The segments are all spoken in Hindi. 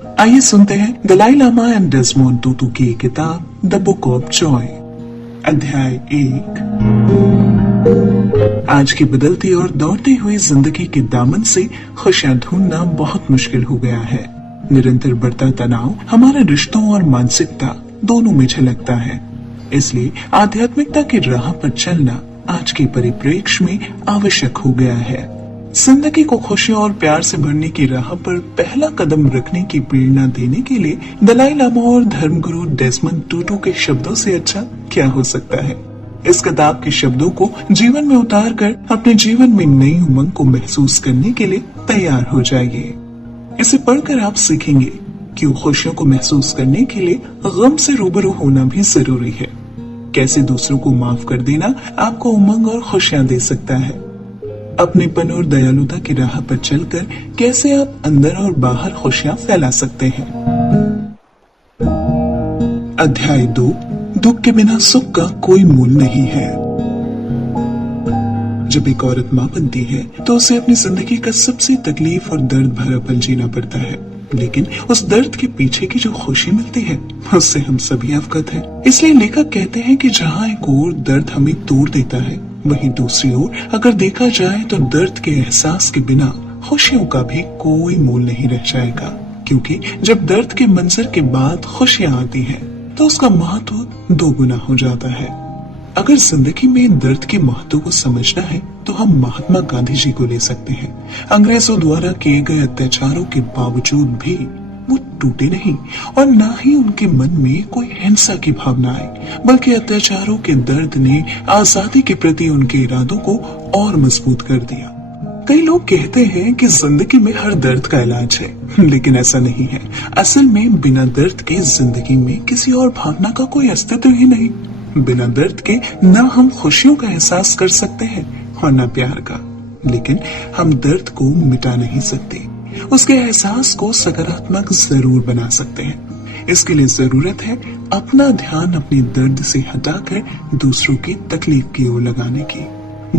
आइए सुनते हैं दलाई लामा एंड डेस्मोंड तुतु की किताब द बुक ऑफ जॉय। अध्याय 1। आज की बदलती और दौड़ती हुई जिंदगी के दामन से खुशियां ढूंढना बहुत मुश्किल हो गया है। निरंतर बढ़ता तनाव हमारे रिश्तों और मानसिकता दोनों में झलकता है। इसलिए आध्यात्मिकता की राह पर चलना आज के परिप्रेक्ष्य में आवश्यक हो गया है। जिंदगी को खुशियों और प्यार से भरने की राह पर पहला कदम रखने की प्रेरणा देने के लिए दलाई लामा और धर्मगुरु डेस्मंड टूटू के शब्दों से अच्छा क्या हो सकता है। इस किताब के शब्दों को जीवन में उतार कर अपने जीवन में नई उमंग को महसूस करने के लिए तैयार हो जाइए। इसे पढ़कर आप सीखेंगे कि खुशियों को महसूस करने के लिए गम से रूबरू होना भी जरूरी है। कैसे दूसरों को माफ कर देना आपको उमंग और खुशियां दे सकता है। अपनेपन और दयालुता की राह पर चलकर कैसे आप अंदर और बाहर खुशियां फैला सकते हैं। अध्याय 2। दुख के बिना सुख का कोई मूल नहीं है। जब एक औरत मां बनती है तो उसे अपनी जिंदगी का सबसे तकलीफ और दर्द भरा पल जीना पड़ता है, लेकिन उस दर्द के पीछे की जो खुशी मिलती है उससे हम सभी अवगत हैं। इसलिए लेखक कहते हैं कि जहाँ एक ओर दर्द हमें तोड़ देता है, वहीं दूसरी ओर अगर देखा जाए तो दर्द के एहसास के बिना खुशियों का भी कोई मूल नहीं रह जाएगा। क्योंकि जब दर्द के मंजर के बाद खुशियां आती हैं, तो उसका महत्व दोगुना हो जाता है। अगर जिंदगी में दर्द के महत्व को समझना है तो हम महात्मा गांधी जी को ले सकते हैं। अंग्रेजों द्वारा किए गए अत्याचारों के बावजूद भी वो टूटे नहीं और न ही उनके मन में कोई हिंसा की भावना आई, बल्कि अत्याचारों के दर्द ने आजादी के प्रति उनके इरादों को और मजबूत कर दिया। कई लोग कहते हैं कि जिंदगी में हर दर्द का इलाज है, लेकिन ऐसा नहीं है। असल में बिना दर्द के जिंदगी में किसी और भावना का कोई अस्तित्व ही नहीं। बिना दर्द के न हम खुशियों का एहसास कर सकते हैं और न प्यार का, लेकिन हम दर्द को मिटा नहीं सकते। उसके एहसास को सकारात्मक जरूर बना सकते हैं। इसके लिए जरूरत है अपना ध्यान अपने दर्द से हटाकर दूसरों की तकलीफ की ओर लगाने की।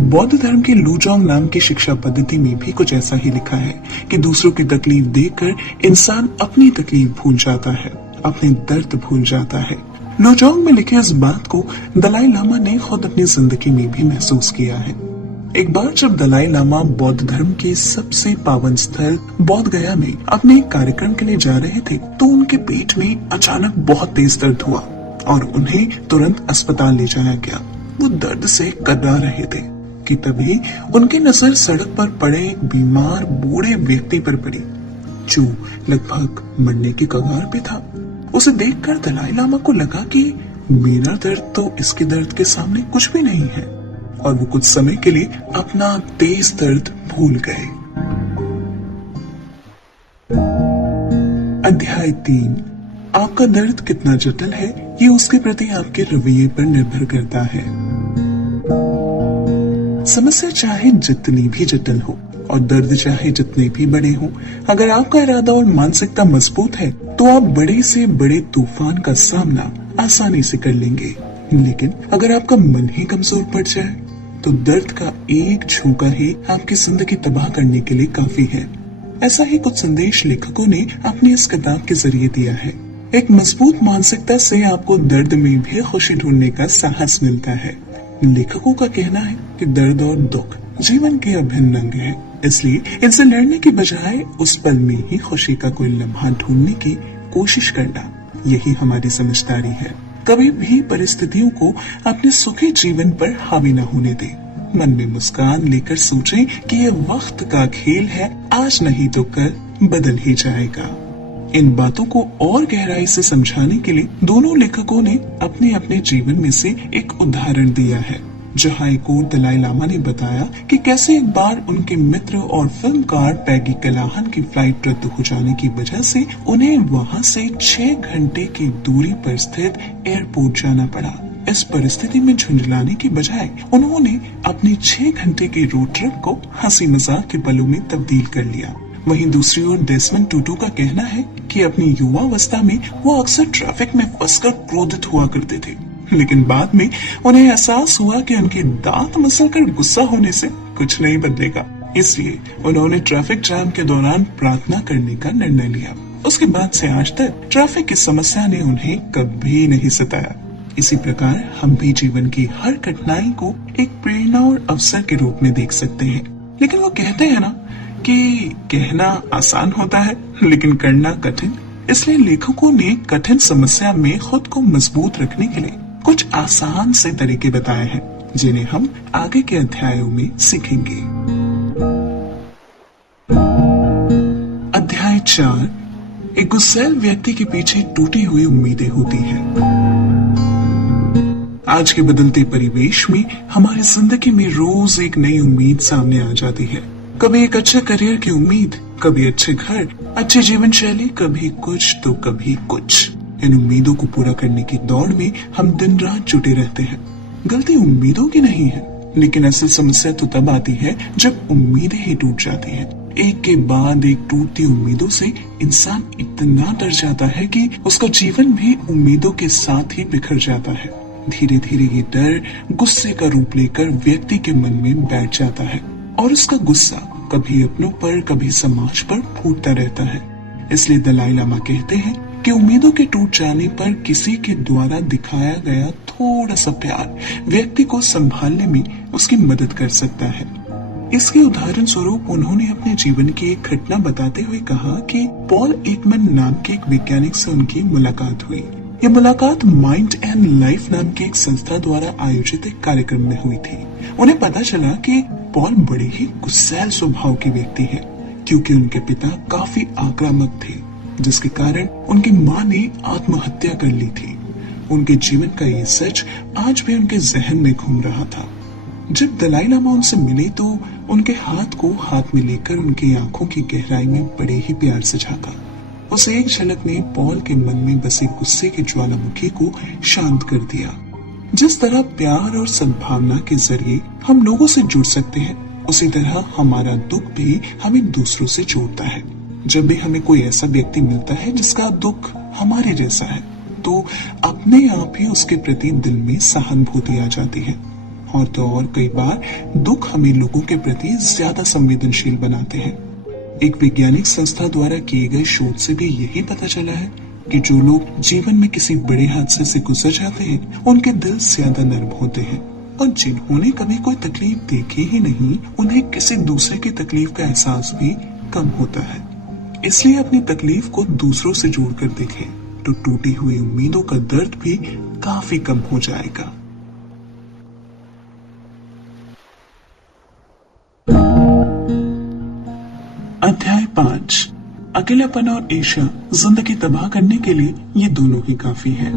बौद्ध धर्म के लूजोंग नाम की शिक्षा पद्धति में भी कुछ ऐसा ही लिखा है कि दूसरों की तकलीफ देखकर इंसान अपनी तकलीफ भूल जाता है, अपने दर्द भूल जाता है। लूजोंग में लिखे इस बात को दलाई लामा ने खुद अपनी जिंदगी में भी महसूस किया है। एक बार जब दलाई लामा बौद्ध धर्म के सबसे पावन स्थल बोध गया में अपने एक कार्यक्रम के लिए जा रहे थे, तो उनके पेट में अचानक बहुत तेज दर्द हुआ और उन्हें तुरंत अस्पताल ले जाया गया। वो दर्द से कर्रा रहे थे कि तभी उनकी नजर सड़क पर पड़े एक बीमार बूढ़े व्यक्ति पर पड़ी, जो लगभग मरने की कगार पे था। उसे देखकर दलाई लामा को लगा कि मेरा दर्द तो इसके दर्द के सामने कुछ भी नहीं है, और वो कुछ समय के लिए अपना तेज दर्द भूल गए। अध्याय 3। आपका दर्द कितना जटिल है, ये उसके प्रति आपके रवैये पर निर्भर करता है। समस्या चाहे जितनी भी जटिल हो और दर्द चाहे जितने भी बड़े हों, अगर आपका इरादा और मानसिकता मजबूत है तो आप बड़े से बड़े तूफान का सामना आसानी से कर लेंगे। लेकिन अगर आपका मन ही कमजोर पड़ जाए तो दर्द का एक झोंका ही आपकी जिंदगी तबाह करने के लिए काफी है। ऐसा ही कुछ संदेश लेखकों ने अपनी इस किताब के जरिए दिया है। एक मजबूत मानसिकता से आपको दर्द में भी खुशी ढूंढने का साहस मिलता है। लेखकों का कहना है कि दर्द और दुख जीवन के अभिन्न अंग है, इसलिए इनसे लड़ने की बजाय उस पल में ही खुशी का कोई लम्हा ढूंढने की कोशिश करना, यही हमारी समझदारी है। कभी भी परिस्थितियों को अपने सुखी जीवन पर हावी न होने दें। मन में मुस्कान लेकर सोचें कि ये वक्त का खेल है, आज नहीं तो कल बदल ही जाएगा। इन बातों को और गहराई से समझाने के लिए दोनों लेखकों ने अपने अपने जीवन में से एक उदाहरण दिया है, जहां एक और दलाई लामा ने बताया कि कैसे एक बार उनके मित्र और फिल्मकार पैगी कैलाहन की फ्लाइट रद्द हो जाने की वजह से उन्हें वहां से 6 घंटे की दूरी पर स्थित एयरपोर्ट जाना पड़ा। इस परिस्थिति में झुंझलाने की बजाय उन्होंने अपने 6 घंटे के रोड ट्रिप को हंसी मजाक के पलों में तब्दील कर लिया। वहीं दूसरी ओर डेस्मंड टूटू का कहना है कि अपनी युवावस्था में वो अक्सर ट्रैफिक में फंसकर क्रोधित हुआ करते थे, लेकिन बाद में उन्हें एहसास हुआ कि उनके दांत मसलकर गुस्सा होने से कुछ नहीं बदलेगा। इसलिए उन्होंने ट्रैफिक जाम के दौरान प्रार्थना करने का निर्णय लिया। उसके बाद से आज तक ट्रैफिक की समस्या ने उन्हें कभी नहीं सताया। इसी प्रकार हम भी जीवन की हर कठिनाई को एक प्रेरणा और अवसर के रूप में देख सकते हैं। लेकिन वो कहते हैं ना कि कहना आसान होता है लेकिन करना कठिन। इसलिए लेखकों ने कठिन समस्या में खुद को मजबूत रखने के लिए कुछ आसान से तरीके बताए हैं, जिन्हें हम आगे के अध्यायों में सीखेंगे। अध्याय 4, एक गुस्सैल व्यक्ति के पीछे टूटी हुई उम्मीदें होती हैं। आज के बदलते परिवेश में हमारी जिंदगी में रोज एक नई उम्मीद सामने आ जाती है। कभी एक अच्छे करियर की उम्मीद, कभी अच्छे घर, अच्छी जीवन शैली, कभी कुछ तो कभी कुछ। इन उम्मीदों को पूरा करने की दौड़ में हम दिन रात जुटे रहते हैं। गलती उम्मीदों की नहीं है, लेकिन असल समस्या तो तब आती है जब उम्मीदें ही टूट जाती हैं। एक के बाद एक टूटती उम्मीदों से इंसान इतना डर जाता है कि उसका जीवन भी उम्मीदों के साथ ही बिखर जाता है। धीरे धीरे ये डर गुस्से का रूप लेकर व्यक्ति के मन में बैठ जाता है और उसका गुस्सा कभी अपनों पर कभी समाज पर फूटता रहता है। इसलिए दलाई लामा कहते हैं कि उम्मीदों के टूट जाने पर किसी के द्वारा दिखाया गया थोड़ा सा प्यार व्यक्ति को संभालने में उसकी मदद कर सकता है। इसके उदाहरण स्वरूप उन्होंने अपने जीवन की एक घटना बताते हुए कहा कि पॉल एकमैन नाम के एक वैज्ञानिक से उनकी मुलाकात हुई। ये मुलाकात माइंड एंड लाइफ नाम की एक संस्था द्वारा आयोजित एक कार्यक्रम में हुई थी। उन्हें पता चला कि पॉल बड़े ही गुस्सैल स्वभाव के व्यक्ति हैं, क्योंकि उनके पिता काफी आक्रामक थे, जिसके कारण उनकी मां ने आत्महत्या कर ली थी। उनके जीवन का ये सच आज भी उनके जहन में घूम रहा था। जब दलाई लामा उनसे मिले तो उनके हाथ को हाथ में लेकर उनकी आंखों की गहराई में बड़े ही प्यार से झांका। उस एक झलक ने पॉल के मन में बसे गुस्से के ज्वालामुखी को शांत कर दिया। जिस तरह प्यार और सद्भावना के जरिए हम लोगों से जुड़ सकते हैं, उसी तरह हमारा दुख भी हमें दूसरों से जोड़ता है। जब भी हमें कोई ऐसा व्यक्ति मिलता है जिसका दुख हमारे जैसा है, तो अपने आप ही उसके प्रति दिल में सहानुभूति आ जाती है। और तो और कई बार दुख हमें लोगों के प्रति ज्यादा संवेदनशील बनाते हैं। एक वैज्ञानिक संस्था द्वारा किए गए शोध से भी यही पता चला है कि जो लोग जीवन में किसी बड़े हादसे से गुजर जाते हैं, उनके दिल ज्यादा नर्म होते हैं, और जिन्होंने कभी कोई तकलीफ देखी ही नहीं, उन्हें किसी दूसरे की तकलीफ का एहसास भी कम होता है। इसलिए अपनी तकलीफ को दूसरों से जोड़कर देखें तो टूटी हुई उम्मीदों का दर्द भी काफी कम हो जाएगा। अध्याय 5, अकेलापन और ईर्ष्या जिंदगी तबाह करने के लिए ये दोनों ही काफी है।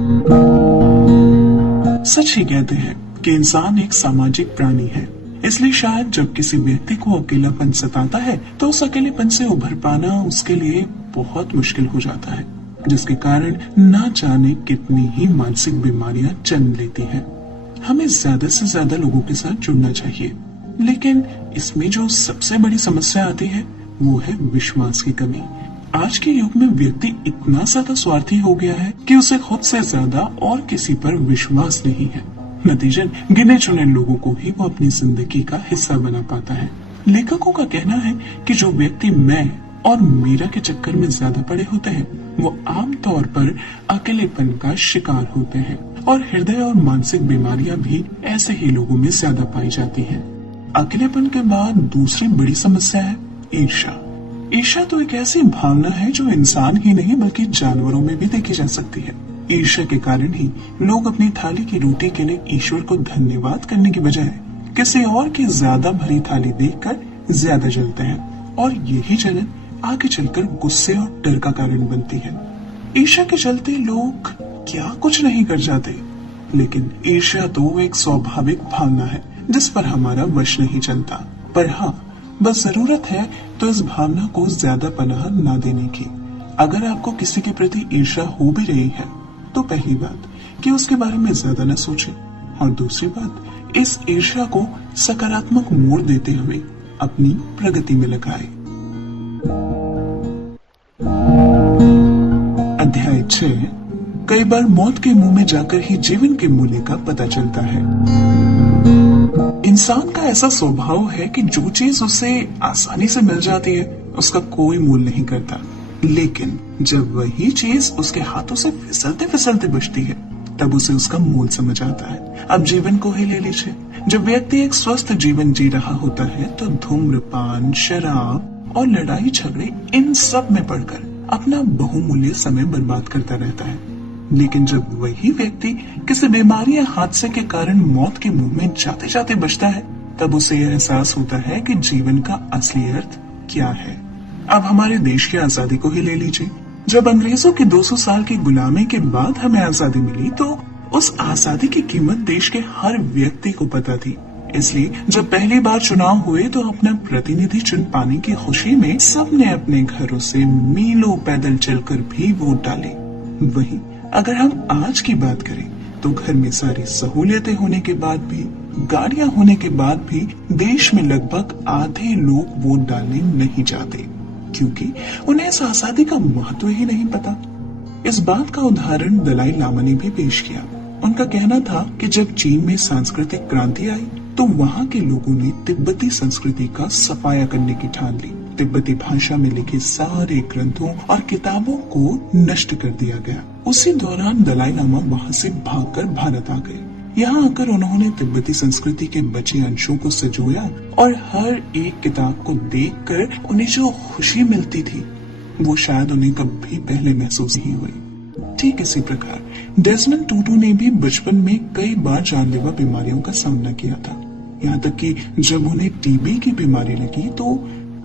सच ही कहते हैं कि इंसान एक सामाजिक प्राणी है, इसलिए शायद जब किसी व्यक्ति को अकेलापन सताता है तो उस अकेलेपन से उभर पाना उसके लिए बहुत मुश्किल हो जाता है, जिसके कारण ना जाने कितनी ही मानसिक बीमारियां जन्म लेती हैं। हमें ज्यादा से ज्यादा लोगों के साथ जुड़ना चाहिए, लेकिन इसमें जो सबसे बड़ी समस्या आती है वो है विश्वास की कमी। आज के युग में व्यक्ति इतना ज्यादा स्वार्थी हो गया है कि उसे खुद से ज्यादा और किसी पर विश्वास नहीं है। नतीजन गिने चुने लोगों को ही वो अपनी जिंदगी का हिस्सा बना पाता है। लेखकों का कहना है कि जो व्यक्ति मैं और मेरा के चक्कर में ज्यादा पड़े होते हैं, वो आम तौर पर अकेलेपन का शिकार होते हैं, और हृदय और मानसिक बीमारियां भी ऐसे ही लोगों में ज्यादा पाई जाती हैं। अकेलेपन के बाद दूसरी बड़ी समस्या है ईर्ष्या। ईर्ष्या तो एक ऐसी भावना है जो इंसान ही नहीं बल्कि जानवरों में भी देखी जा सकती है। ईर्ष्या के कारण ही लोग अपनी थाली की रोटी के लिए ईश्वर को धन्यवाद करने की बजाय किसी और की ज्यादा भरी थाली देखकर ज्यादा जलते हैं, और यही जलन आगे चलकर गुस्से और डर का कारण बनती है। ईर्ष्या के चलते लोग क्या कुछ नहीं कर जाते, लेकिन ईर्ष्या तो एक स्वाभाविक भावना है जिस पर हमारा वश नहीं चलता। पर हाँ, बस जरूरत है तो इस भावना को ज्यादा पनाह ना देने की। अगर आपको किसी के प्रति ईर्ष्या हो भी रही है तो पहली बात कि उसके बारे में ज्यादा न सोचें, और दूसरी बात इस ईर्ष्या को सकारात्मक मोड़ देते हुए अपनी प्रगति में लगाएं। अध्याय 6, कई बार मौत के मुंह में जाकर ही जीवन के मूल्य का पता चलता है। इंसान का ऐसा स्वभाव है कि जो चीज उसे आसानी से मिल जाती है उसका कोई मूल्य नहीं करता, लेकिन जब वही चीज उसके हाथों से फिसलते फिसलते बचती है, तब उसे उसका मोल समझ आता है। अब जीवन को ही ले लीजिए। जब व्यक्ति एक स्वस्थ जीवन जी रहा होता है तो धूम्रपान, शराब और लड़ाई झगड़े इन सब में पड़कर अपना बहुमूल्य समय बर्बाद करता रहता है। लेकिन जब वही व्यक्ति किसी बीमारी या हादसे के कारण मौत के मुंह में जाते जाते बचता है, तब उसे यह एहसास होता है कि जीवन का असली अर्थ क्या है। अब हमारे देश की आजादी को ही ले लीजिए। जब अंग्रेजों की 200 साल की गुलामी के बाद हमें आजादी मिली तो उस आजादी की कीमत देश के हर व्यक्ति को पता थी। इसलिए जब पहली बार चुनाव हुए तो अपना प्रतिनिधि चुन पाने की खुशी में सबने अपने घरों से मीलों पैदल चलकर भी वोट डाले। वहीं अगर हम आज की बात करें तो घर में सारी सहूलियतें होने के बाद भी, गाड़ियां होने के बाद भी देश में लगभग आधे लोग वोट डालने नहीं जाते, क्योंकि उन्हें इस आजादी का महत्व ही नहीं पता। इस बात का उदाहरण दलाई लामा ने भी पेश किया। उनका कहना था कि जब चीन में सांस्कृतिक क्रांति आई तो वहाँ के लोगों ने तिब्बती संस्कृति का सफाया करने की ठान ली। तिब्बती भाषा में लिखे सारे ग्रंथों और किताबों को नष्ट कर दिया गया। उसी दौरान दलाई लामा वहाँ से भागकर भारत आ गए। यहाँ आकर उन्होंने तिब्बती संस्कृति के बचे अंशों को संजोया और हर एक किताब को देखकर उन्हें जो खुशी मिलती थी वो शायद उन्हें कभी पहले महसूस नहीं हुई। ठीक इसी प्रकार डेसमंड टूटू ने भी बचपन में कई बार जानलेवा बीमारियों का सामना किया था। यहाँ तक कि जब उन्हें टीबी की बीमारी लगी तो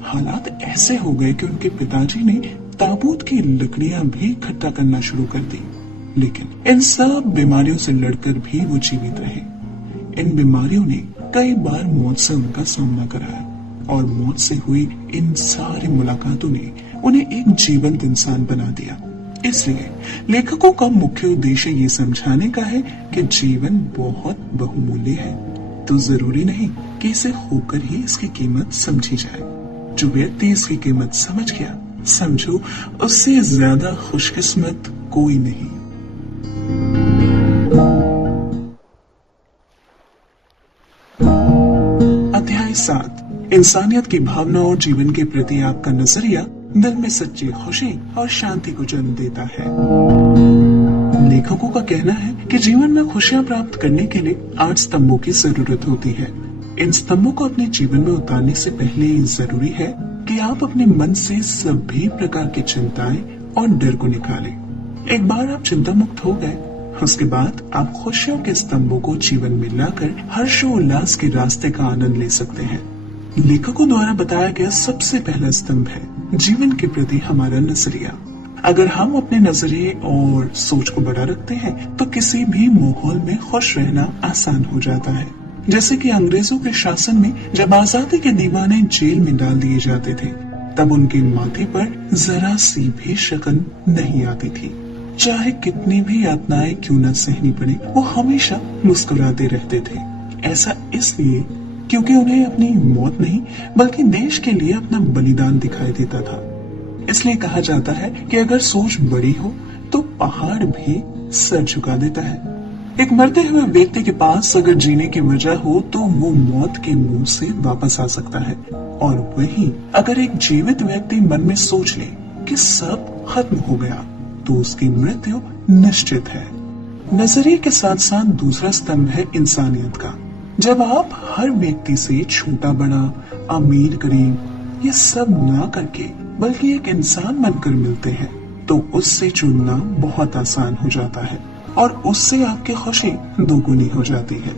हालात ऐसे हो गए कि उनके पिताजी ने ताबूत की लकड़ियां भी इकट्ठा करना शुरू कर दी। लेकिन इन सब बीमारियों से लड़कर भी वो जीवित रहे। इन बीमारियों ने कई बार मौत से उनका सामना कराया और मौत से हुई इन सारी मुलाकातों ने उन्हें एक जीवंत इंसान बना दिया। इसलिए लेखकों का मुख्य उद्देश्य ये समझाने का है कि जीवन बहुत बहुमूल्य है, तो जरूरी नहीं कि इसे खोकर ही इसकी कीमत समझी जाए। जो व्यक्ति इसकी कीमत समझ गया, समझो उससे ज्यादा खुशकिस्मत कोई नहीं। अध्याय 7, इंसानियत की भावना और जीवन के प्रति आपका नजरिया दिल में सच्ची खुशी और शांति को जन्म देता है। लेखकों का कहना है कि जीवन में खुशियां प्राप्त करने के लिए 8 स्तंभों की जरूरत होती है। इन स्तंभों को अपने जीवन में उतारने से पहले जरूरी है कि आप अपने मन से सभी प्रकार की चिंताएं और डर को निकालें। एक बार आप चिंता मुक्त हो गए, उसके बाद आप खुशियों के स्तंभों को जीवन में लाकर हर्षोल्लास के रास्ते का आनंद ले सकते हैं। लेखकों द्वारा बताया गया सबसे पहला स्तंभ है जीवन के प्रति हमारा नजरिया। अगर हम अपने नजरिए और सोच को बड़ा रखते हैं तो किसी भी माहौल में खुश रहना आसान हो जाता है। जैसे कि अंग्रेजों के शासन में जब आजादी के दीवाने जेल में डाल दिए जाते थे, तब उनके माथे पर जरा सी भी शकन नहीं आती थी। चाहे कितनी भी यातनाएं क्यों न सहनी पड़े, वो हमेशा मुस्कुराते रहते थे। ऐसा इसलिए क्योंकि उन्हें अपनी मौत नहीं बल्कि देश के लिए अपना बलिदान दिखाई देता था। इसलिए कहा जाता है कि अगर सोच बड़ी हो तो पहाड़ भी सर झुका देता है। एक मरते हुए व्यक्ति के पास अगर जीने की वजह हो तो वो मौत के मुंह से वापस आ सकता है, और वहीं अगर एक जीवित व्यक्ति मन में सोच ले कि सब खत्म हो गया तो उसकी मृत्यु निश्चित है। नजरिए के साथ साथ दूसरा स्तंभ है इंसानियत का। जब आप हर व्यक्ति से छोटा बड़ा, अमीर गरीब ये सब ना करके बल्कि एक इंसान बनकर मिलते हैं तो उससे जुड़ना बहुत आसान हो जाता है और उससे आपकी खुशी दोगुनी हो जाती है।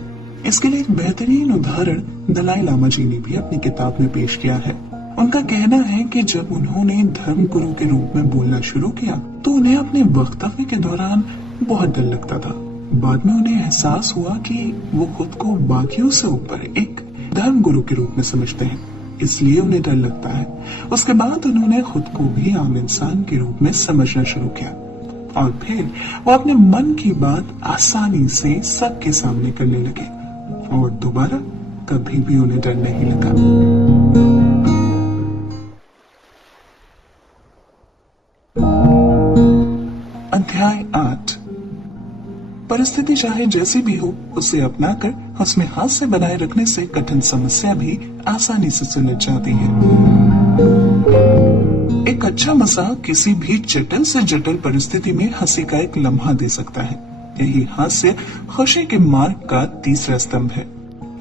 इसके लिए एक बेहतरीन उदाहरण दलाई लामा जी ने भी अपनी किताब में पेश किया है। उनका कहना है कि जब उन्होंने धर्म गुरु के रूप में बोलना शुरू किया तो उन्हें अपने वक्तव्य के दौरान बहुत डर लगता था। बाद में उन्हें एहसास हुआ कि वो खुद को बाकियों से ऊपर एक धर्म गुरु के रूप में समझते हैं, इसलिए उन्हें डर लगता है। उसके बाद उन्होंने खुद को भी आम इंसान के रूप में समझना शुरू किया और फिर वो अपने मन की बात आसानी से सबके सामने करने लगे और दोबारा कभी भी उन्हें डर नहीं लगा। अध्याय 8, परिस्थिति चाहे जैसी भी हो उसे अपनाकर उसमें हास्य बनाए रखने से कठिन समस्या भी आसानी से सुलझ जाती है। एक अच्छा मजाक किसी भी जटिल से जटिल परिस्थिति में हंसी का एक लम्हा दे सकता है। यही हास्य खुशी के मार्ग का तीसरा स्तंभ है।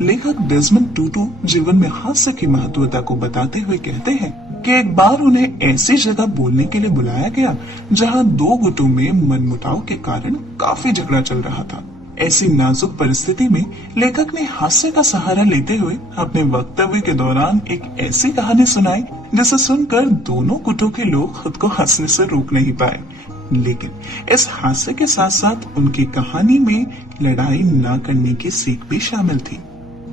लेखक डेज़मंड टूटू जीवन में हास्य की महत्वता को बताते हुए कहते हैं कि एक बार उन्हें ऐसी जगह बोलने के लिए बुलाया गया जहां दो गुटों में मनमुटाव के कारण काफी झगड़ा चल रहा था। ऐसी नाजुक परिस्थिति में लेखक ने हास्य का सहारा लेते हुए अपने वक्तव्य के दौरान एक ऐसी कहानी सुनाई जिसे सुनकर दोनों गुटों के लोग खुद को हंसने से रोक नहीं पाए। लेकिन इस हास्य के साथ साथ उनकी कहानी में लड़ाई न करने की सीख भी शामिल थी।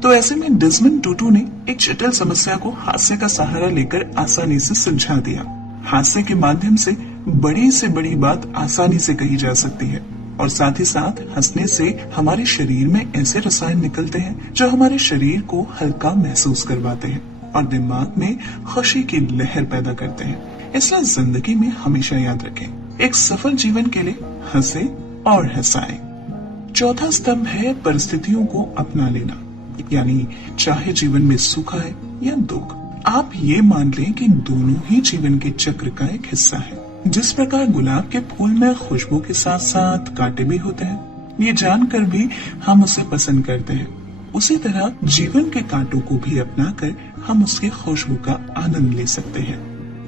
तो ऐसे में डेज़मंड टूटू ने एक जटिल समस्या को हास्य का सहारा लेकर आसानी से सुलझा दिया। हास्य के माध्यम से बड़ी बात आसानी से कही जा सकती है और साथ ही साथ हंसने से हमारे शरीर में ऐसे रसायन निकलते हैं जो हमारे शरीर को हल्का महसूस करवाते हैं और दिमाग में खुशी की लहर पैदा करते हैं। इसलिए जिंदगी में हमेशा याद रखें, एक सफल जीवन के लिए हंसे और हंसाएं। चौथा स्तंभ है परिस्थितियों को अपना लेना, यानी चाहे जीवन में सुख आए या दुख, आप ये मान लें कि दोनों ही जीवन के चक्र का एक हिस्सा है। जिस प्रकार गुलाब के फूल में खुशबू के साथ साथ कांटे भी होते हैं, ये जानकर भी हम उसे पसंद करते हैं, उसी तरह जीवन के कांटों को भी अपनाकर हम उसकी खुशबू का आनंद ले सकते हैं।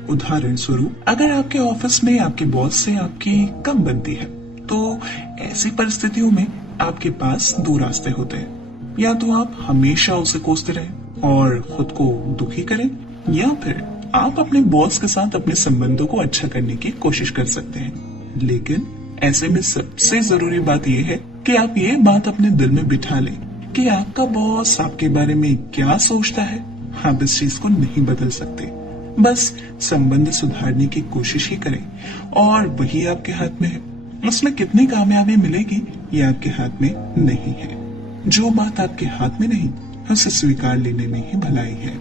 उदाहरण स्वरूप, अगर आपके ऑफिस में आपके बॉस से आपकी कम बनती है, तो ऐसी परिस्थितियों में आपके पास दो रास्ते होते हैं। या तो आप हमेशा उसे कोसते रहें और खुद को दुखी करें, या फिर आप अपने बॉस के साथ अपने संबंधों को अच्छा करने की कोशिश कर सकते हैं। लेकिन ऐसे में सबसे जरूरी बात यह है कि आप ये बात अपने दिल में बिठा लें कि आपका बॉस आपके बारे में क्या सोचता है, आप इस चीज को नहीं बदल सकते। बस संबंध सुधारने की कोशिश ही करें और वही आपके हाथ में है। उसमें कितनी कामयाबी मिलेगी ये आपके हाथ में नहीं है। जो बात आपके हाथ में नहीं, उसे स्वीकार लेने में ही भलाई है।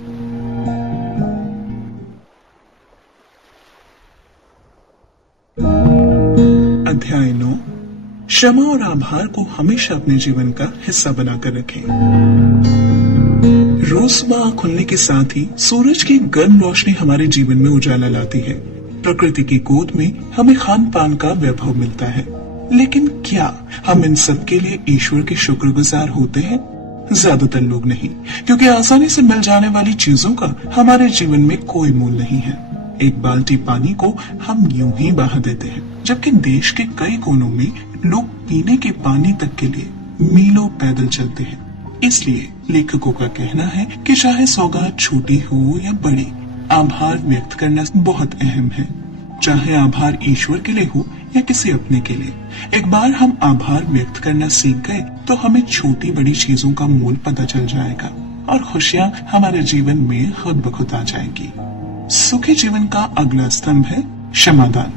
अध्याय 9, क्षमा और आभार को हमेशा अपने जीवन का हिस्सा बनाकर रखें। रोज सुबह खुलने के साथ ही सूरज की गर्म रोशनी हमारे जीवन में उजाला लाती है। प्रकृति की गोद में हमें खान पान का वैभव मिलता है, लेकिन क्या हम इन सब के लिए ईश्वर के शुक्रगुजार होते हैं? ज्यादातर लोग नहीं, क्योंकि आसानी से मिल जाने वाली चीजों का हमारे जीवन में कोई मूल नहीं है। एक बाल्टी पानी को हम यूं ही बहा देते हैं, जबकि देश के कई कोनों में लोग पीने के पानी तक के लिए मीलों पैदल चलते हैं। इसलिए लेखकों का कहना है कि चाहे सौगात छोटी हो या बड़ी, आभार व्यक्त करना बहुत अहम है। चाहे आभार ईश्वर के लिए हो या किसी अपने के लिए, एक बार हम आभार व्यक्त करना सीख गए तो हमें छोटी बड़ी चीजों का मूल पता चल जाएगा और खुशियां हमारे जीवन में खुद ब खुद आ जाएगी। सुखी जीवन का अगला स्तंभ है क्षमादान।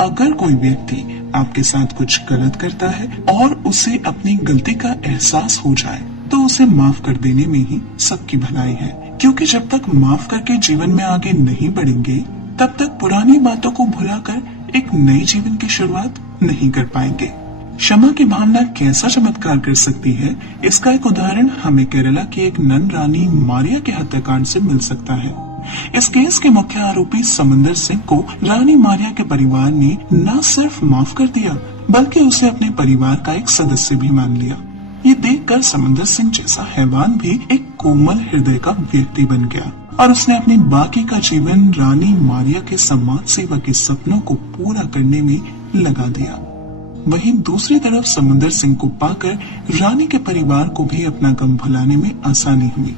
अगर कोई व्यक्ति आपके साथ कुछ गलत करता है और उसे अपनी गलती का एहसास हो जाए, तो उसे माफ कर देने में ही सबकी भलाई है, क्योंकि जब तक माफ करके जीवन में आगे नहीं बढ़ेंगे, तब तक पुरानी बातों को भुलाकर एक नए जीवन की शुरुआत नहीं कर पाएंगे। क्षमा की भावना कैसा चमत्कार कर सकती है, इसका एक उदाहरण हमें केरला की एक नन रानी मारिया के हत्याकांड से मिल सकता है। इस केस के मुख्य आरोपी समंदर सिंह को रानी मारिया के परिवार ने न सिर्फ माफ कर दिया, बल्कि उसे अपने परिवार का एक सदस्य भी मान लिया। ये देखकर समंदर सिंह जैसा हैवान भी एक कोमल हृदय का व्यक्ति बन गया और उसने अपनी बाकी का जीवन रानी मारिया के समाज सेवा के सपनों को पूरा करने में लगा दिया। वहीं दूसरी तरफ समंदर सिंह को पाकर रानी के परिवार को भी अपना गम भुलाने में आसानी हुई।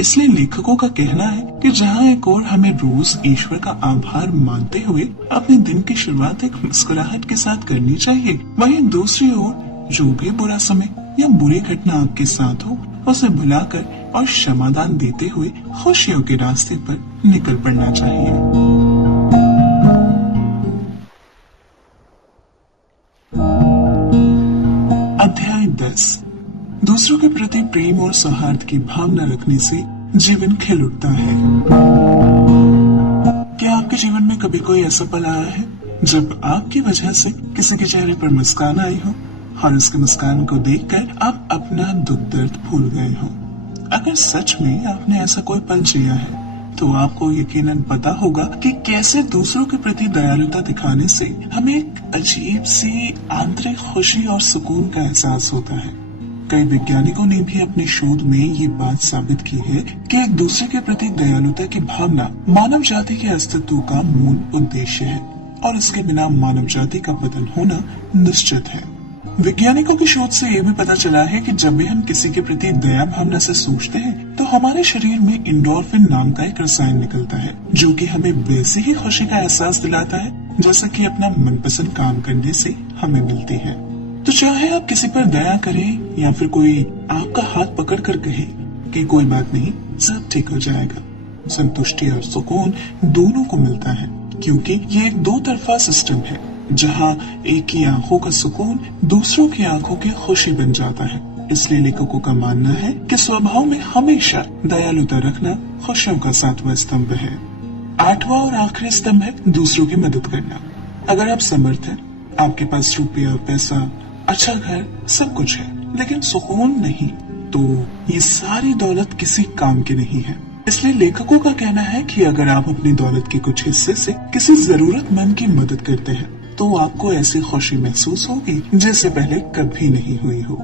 इसलिए लेखकों का कहना है कि जहाँ एक ओर हमें रोज ईश्वर का आभार मानते हुए अपने दिन की शुरुआत एक मुस्कुराहट के साथ करनी चाहिए, वहीं दूसरी ओर जो भी बुरा समय या बुरी घटना आपके साथ हो, उसे भुलाकर और क्षमादान देते हुए खुशियों के रास्ते पर निकल पड़ना चाहिए। अध्याय 10, दूसरों के प्रति प्रेम और सौहार्द की भावना रखने से जीवन खिल उठता है। क्या आपके जीवन में कभी कोई ऐसा पल आया है जब आपकी वजह से किसी के चेहरे पर मुस्कान आई हो और उसके मुस्कान को देखकर आप अपना दुख दर्द भूल गए हो? अगर सच में आपने ऐसा कोई पल जिया है तो आपको यकीनन पता होगा कि कैसे दूसरों के प्रति दयालुता दिखाने से हमें एक अजीब सी आंतरिक खुशी और सुकून का एहसास होता है। कई वैज्ञानिकों ने भी अपने शोध में ये बात साबित की है कि एक दूसरे के प्रति दयालुता की भावना मानव जाति के अस्तित्व का मूल उद्देश्य है और इसके बिना मानव जाति का पतन होना निश्चित है। वैज्ञानिकों की शोध से ये भी पता चला है कि जब भी हम किसी के प्रति दया भावना से सोचते हैं तो हमारे शरीर में एंडोर्फिन नाम का एक रसायन निकलता है जो कि हमें वैसी ही खुशी का एहसास दिलाता है जैसा कि अपना मनपसंद काम करने से हमें मिलती है। तो चाहे आप किसी पर दया करें या फिर कोई आपका हाथ पकड़ कर कहे कि कोई बात नहीं, सब ठीक हो जाएगा, संतुष्टि और सुकून दोनों को मिलता है क्योंकि ये एक दो तरफा सिस्टम है जहाँ एक की आंखों का सुकून दूसरों की आंखों की खुशी बन जाता है। इसलिए लेखकों का मानना है कि स्वभाव में हमेशा दयालुता रखना खुशियों का 7वां स्तंभ है। 8वां और आखिरी स्तंभ है दूसरों की मदद करना। अगर आप समर्थ हैं, आपके पास रुपया, पैसा, अच्छा घर, सब कुछ है, लेकिन सुकून नहीं, तो ये सारी दौलत किसी काम की नहीं है। इसलिए लेखकों का कहना है कि अगर आप अपनी दौलत के कुछ हिस्से से किसी जरूरतमंद की मदद करते हैं तो आपको ऐसी खुशी महसूस होगी जैसे पहले कभी नहीं हुई हो।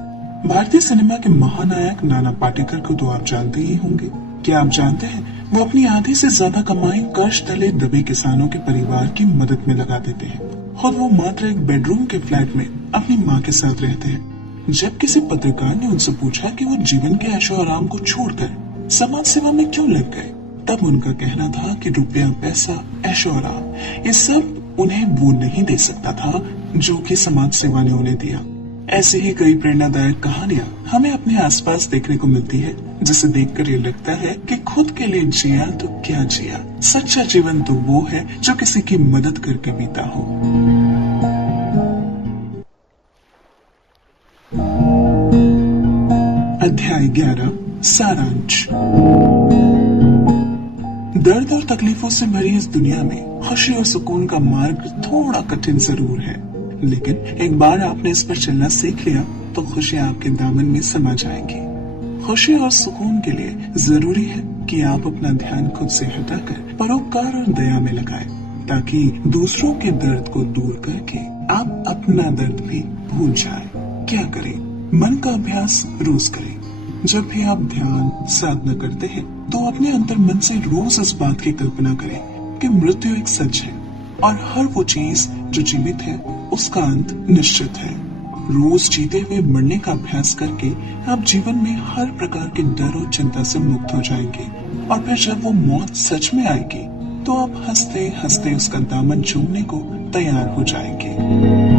भारतीय सिनेमा के महानायक नाना पाटेकर को तो आप जानते ही होंगे। क्या आप जानते हैं वो अपनी आधी से ज्यादा कमाई कर्ज तले दबे किसानों के परिवार की मदद में लगा देते हैं। खुद वो मात्र एक बेडरूम के फ्लैट में अपनी माँ के साथ रहते हैं। जब किसी पत्रकार ने उनसे पूछा कि वो जीवन के ऐशो आराम को छोड़कर समाज सेवा में क्यों लग गए, तब उनका कहना था कि रुपया, पैसा, ऐशो आराम, ये सब उन्हें वो नहीं दे सकता था जो कि समाज सेवा ने उन्हें दिया। ऐसे ही कई प्रेरणादायक कहानियां हमें अपने आसपास देखने को मिलती है, जिसे देखकर ये लगता है कि खुद के लिए जिया तो क्या जिया। सच्चा जीवन तो वो है जो किसी की मदद करके बीता हो। अध्याय 11, सारांश। दर्द और तकलीफों से भरी इस दुनिया में खुशी और सुकून का मार्ग थोड़ा कठिन जरूर है, लेकिन एक बार आपने इस पर चलना सीख लिया तो खुशी आपके दामन में समा जाएगी। खुशी और सुकून के लिए जरूरी है कि आप अपना ध्यान खुद से हटाकर परोपकार और दया में लगाएं, ताकि दूसरों के दर्द को दूर करके आप अपना दर्द भी भूल जाएं। क्या करें? मन का अभ्यास रोज करें। जब भी आप ध्यान साधना करते हैं तो अपने अंतर मन से रोज इस बात की कल्पना करें कि मृत्यु एक सच है और हर वो चीज जो जीवित है उसका अंत निश्चित है। रोज जीते हुए मरने का अभ्यास करके आप जीवन में हर प्रकार के डर और चिंता से मुक्त हो जाएंगे और फिर जब वो मौत सच में आएगी तो आप हंसते हंसते उसका दामन चूमने को तैयार हो जाएंगे।